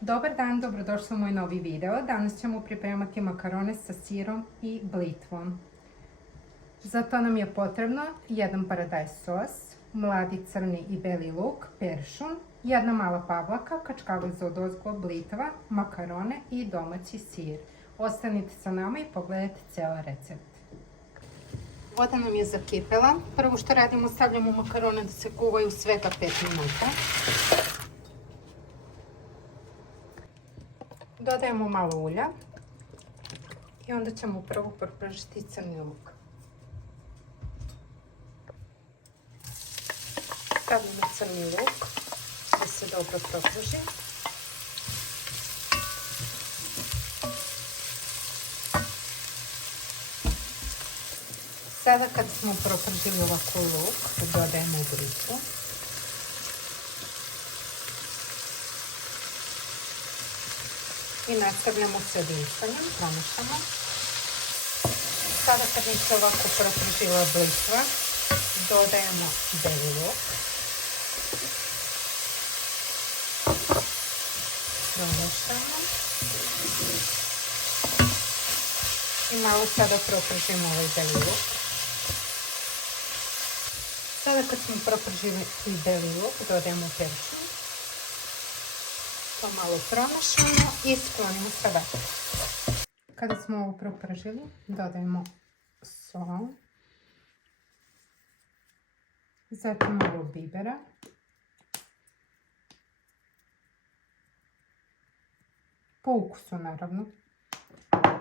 Dobar dan, dobrodošli u moj novi video. Danas ćemo pripremati makarone sa sirom i blitvom. Za to nam je potrebno jedan paradajz sos, mladi crni i beli luk, peršun, jedna mala pavlaka, kačkavlica odozgo, blitva, makarone i domaći sir. Ostanite sa nama i pogledajte ceo recept. Voda nam je zakipela. Prvo što radimo, stavljamo makarone da se kuvaju svega 5 minuta. Dodajemo malo ulja i onda ćemo prvo propržiti crni luk. Stavljamo crni luk da se dobro proprži. Sada kad smo propržili ovako luk, dodajemo blitvu. I nastavljamo sa vincanjem, promešamo. Sada kad mi se ovako propržila blitva, dodajemo beli luk. Promešamo. I malo sada propržimo ovaj beli luk. Sada kad smo propržili i beli luk, dodajemo peršun. To malo promešamo i sklonimo sa vatre. Kada smo ovo propržili, dodajemo sol, zatim malo bibera, po ukusu naravno,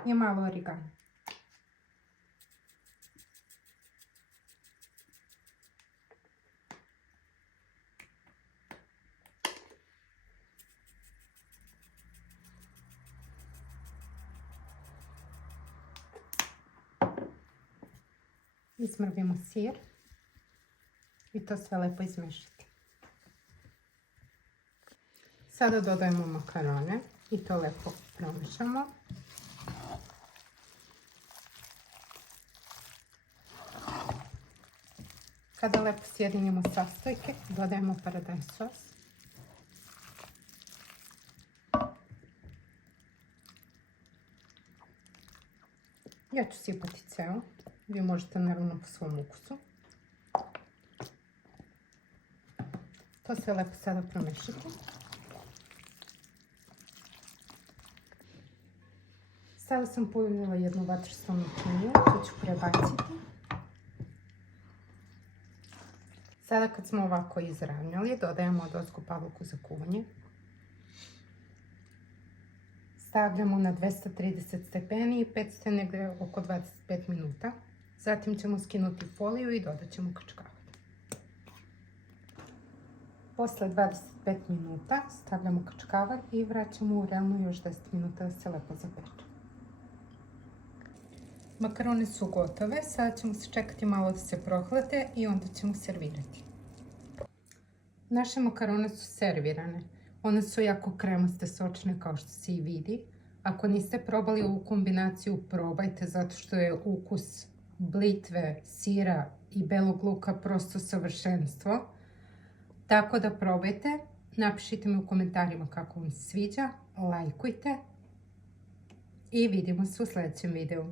i malo origana. Izmrvimo sir i to sve lepo izmešati. Sada dodajemo makarone i to lepo promešamo. Kada lepo sjedinimo sastojke, dodajemo paradajz sos. Ja ću sipati ceo. Vi možete naravno po svom ukusu. To sve lepo sada promešati. Sada sam poljubila jednu vatrostanu tuniju, to ću prebaciti. Sada kad smo ovako izravnjali, dodajemo odozgo pavlaku za kuvanje. Stavljamo na 230 stepeni i pecite negdje oko 25 minuta. Zatim ćemo skinuti foliju i dodat ćemo kačkavar. Posle 25 minuta stavljamo kačkavar i vraćamo u vrelu još 10 minuta da se lepo zapeče. Makarone su gotove, sada ćemo se čekati malo da se prohlade i onda ćemo servirati. Naše makarone su servirane. One su jako kremaste, sočne kao što se i vidi. Ako niste probali ovu kombinaciju, probajte zato što je ukus blitve, sira i belog luka prosto savršenstvo. Tako da probajte, napišite mi u komentarima kako vam se sviđa, lajkujte i vidimo se u sljedećem videu.